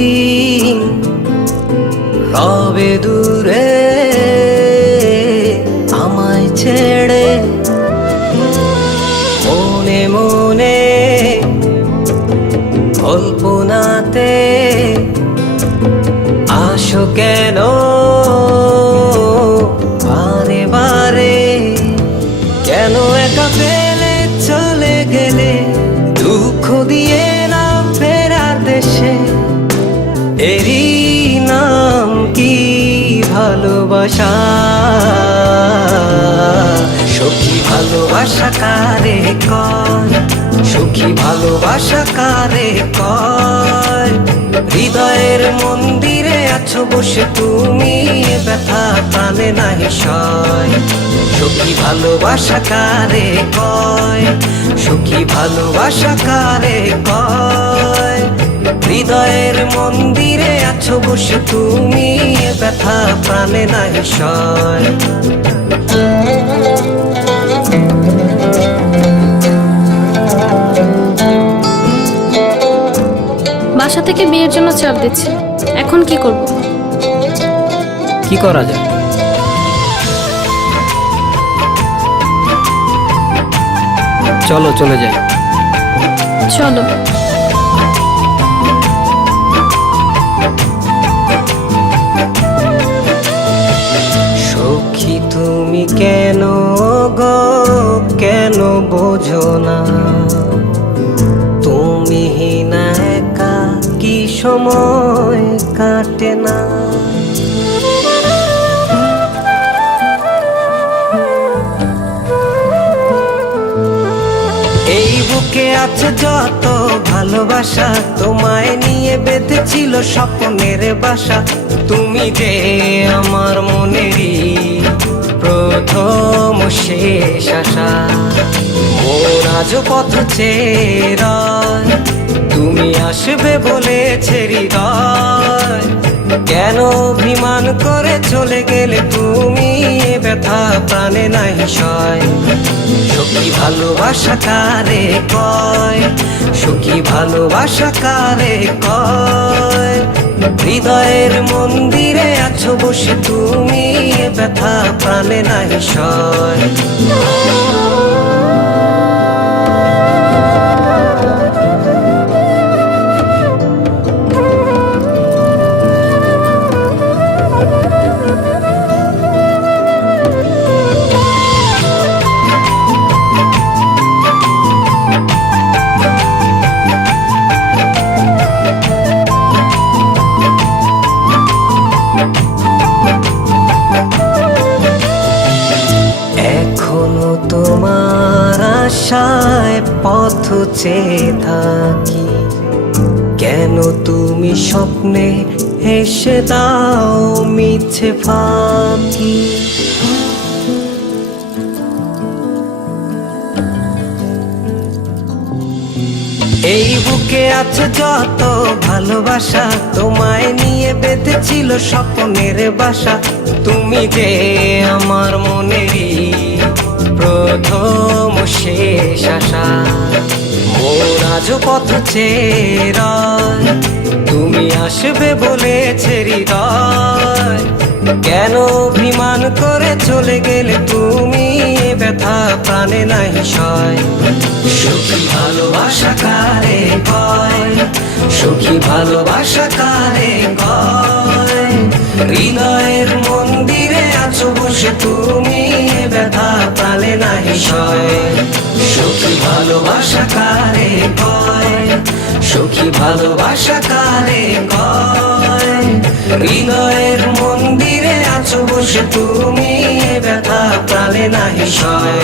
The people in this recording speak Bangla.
কতদিন রবে দূরে আমায় ছেড়ে, মনে মনে কল্পনাতে আসো কেন বারে বারে, কেন একা ফেলে চলে গেলে দুঃখ দিয়ে না ফেরার দেশে। এরই নাম কি ভালোবাসা? সখী ভালোবাসা কারে কয়, সখী ভালোবাসা কারে কয়? হৃদয়ের মন্দিরে আছো বসে তুমি, ব্যথা প্রাণে নাহি সয়। সখী ভালোবাসা কারে কয়, সখী ভালোবাসা কারে কয়? হৃদয়ের মন্দিরে আছো বসে তুমি, ব্যথা প্রাণে নাহি সয়। বাসা থেকে বিয়ের জন্য চাপ দিচ্ছে, এখন কি করব? কি করা যায়? চলো চলে যাই। চলো। সখী তুমি কেন গো, কেন বোঝো না? তুমি না একা কি সময় কাটে না? এই বুকে আছে যত ভালোবাসা, তোমায় নিয়ে বেঁধেছিল স্বপ্নের বাসা। তুমি যে আমার মনেরই প্রথম শেষ আশা। মোর আজ পথ চেয়ে রয়, তুমি আসবে বলেছে হৃদয়। কেন অভিমান করে চলে গেলে তুমি, ব্যথা প্রাণে নাহি সয়। সখী ভালোবাসা কারে কয়, সখী ভালোবাসা কারে কয়? হৃদয়ের মন্দিরে আছো বসে তুমি, ব্যথা প্রাণে নাহি সয়। এখনো তোমার আশায় পথ চেয়ে থাকি, কেন তুমি স্বপ্নে হেসে দাও মিছে ফাঁকি? এই বুকে আছে যত ভালোবাসা, তোমায় নিয়ে বেঁধেছিল স্বপ্নের বাসা। তুমি যে আমার মনেরই প্রথম শেষ আশা। মোর আজ পথ চেয়ে রয়, তুমি আসবে বলেছে হৃদয়। কেন অভিমান করে চলে গেলে তুমি, ব্যথা প্রাণে নাহি সয়। সখী ভালোবাসা কারে কয়, সখী ভালোবাসা কারে কয়? হৃদয়ের মন্দিরে আছো বসে তুমি, ব্যথা প্রাণে নাহি সয়। সখী ভালোবাসা কারে কয়, সখী ভালোবাসা কারে কয়? হৃদয়ের মন্দিরে আছো বসে তুমি, ব্যথা প্রাণে নাহি সয়।